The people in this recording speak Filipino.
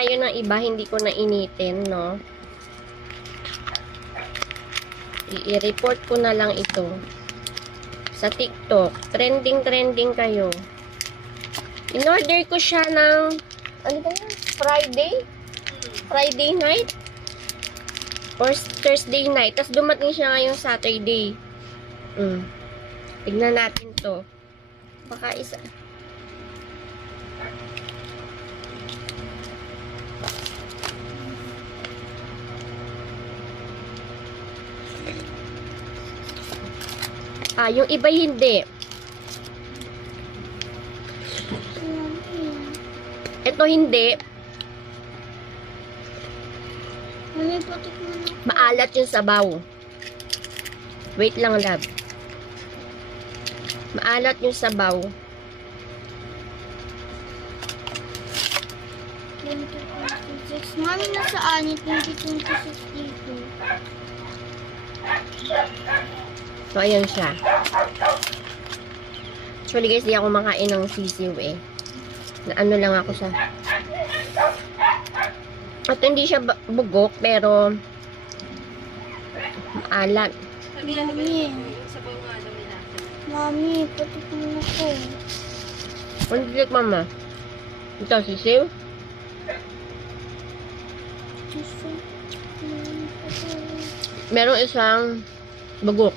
tayo ng iba, hindi ko na initin, no? I-report ko na lang ito sa TikTok. Trending kayo. In-order ko siya ng, ano ba yun? Friday night? Or Thursday night. Tapos dumating siya ngayong Saturday. Tignan natin to. Baka isa. Yung iba hindi. Ito hindi. Maalat yung sabaw. Wait lang, love. Maalat yung sabaw. 2026. Mami, nasaan yung 2026 dito? So, ayan siya. Actually, guys, di ako makain ng sisiw eh. Na ano lang ako sa... At hindi siya bugok, pero... maalat. Mami. Mami, patikman ako. Ano titik, mama? Ito, sisiw? Merong isang bugok.